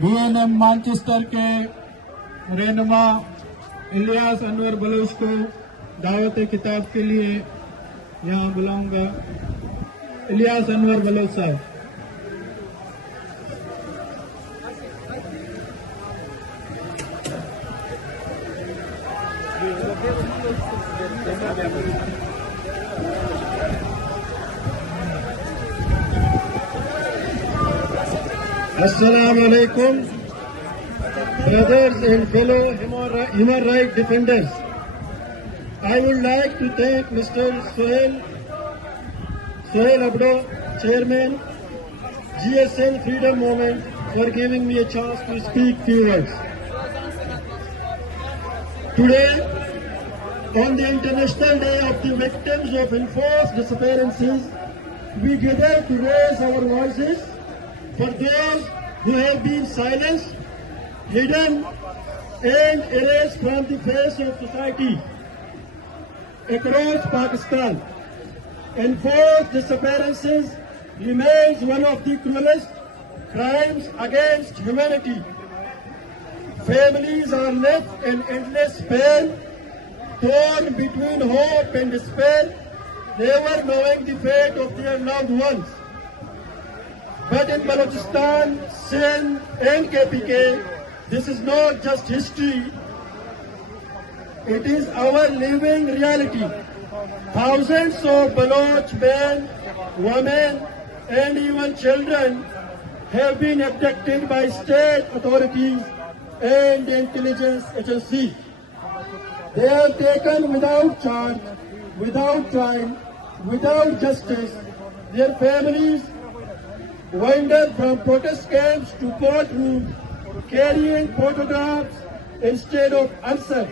BNM Manchester के रहनुमा Ilyas Anwar Bloch को दावत किताब के लिए यहाँ बुलाऊंगा। इलियास अनवर बलोच साहब। Assalamu alaikum, brothers and fellow human rights defenders. I would like to thank Mr. Sohail Abdo, Chairman, GSL Freedom Movement, for giving me a chance to speak few words. Today, on the International Day of the Victims of Enforced Disappearances, we gather to raise our voices for those who have been silenced, hidden, and erased from the face of society. Across Pakistan, enforced disappearances remains one of the cruelest crimes against humanity. Families are left in endless pain, torn between hope and despair, never knowing the fate of their loved ones. But in Balochistan, Sindh and KPK, this is not just history, it is our living reality. Thousands of Baloch men, women and even children have been abducted by state authorities and intelligence agencies. They are taken without charge, without trial, without justice. Their families wander from protest camps to courtrooms, carrying photographs instead of answers,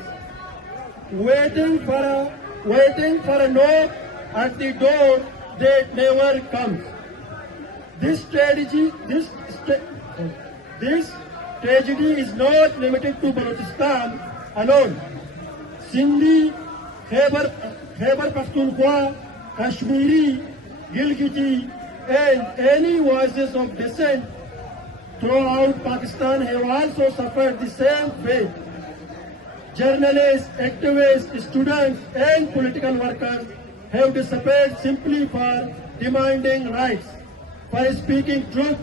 waiting for a knock at the door that never comes. This tragedy is not limited to Balochistan alone. Sindhi, Khyber Pakhtunkhwa, Kashmiri, Gilgiti, and any voices of dissent throughout Pakistan have also suffered the same fate. Journalists, activists, students, and political workers have disappeared simply for demanding rights, for speaking truth,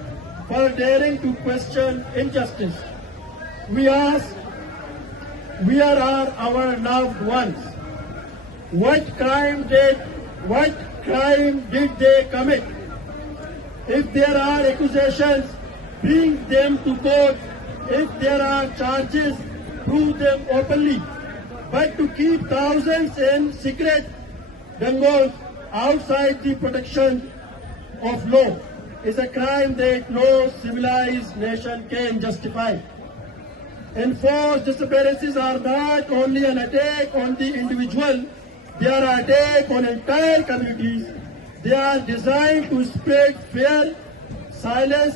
for daring to question injustice. We ask, where are our loved ones? What crime did they commit? If there are accusations, bring them to court. If there are charges, prove them openly. But to keep thousands in secret dangos outside the protection of law is a crime that no civilized nation can justify. Enforced disappearances are not only an attack on the individual, they are an attack on entire communities. They are designed to spread fear, silence,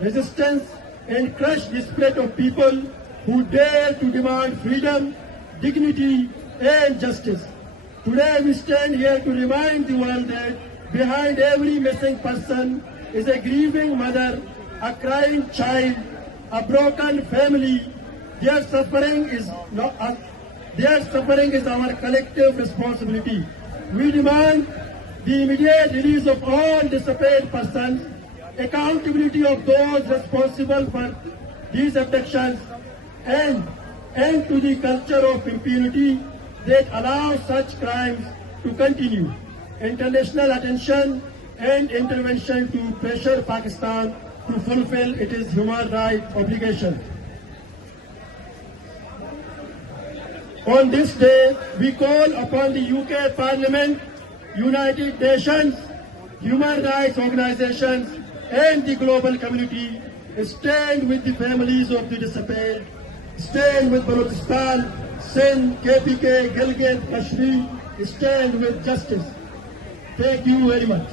resistance, and crush the spirit of people who dare to demand freedom, dignity, and justice. Today we stand here to remind the world that behind every missing person is a grieving mother, a crying child, a broken family. Their suffering is our collective responsibility. We demand the immediate release of all disappeared persons, accountability of those responsible for these abductions, and end to the culture of impunity that allows such crimes to continue. International attention and intervention to pressure Pakistan to fulfill its human rights obligations. On this day, we call upon the UK Parliament, United Nations, human rights organizations, and the global community stand with the families of the disappeared, stand with Balochistan, Sindh, KPK, Gilgit, Kashmir, stand with justice. Thank you very much.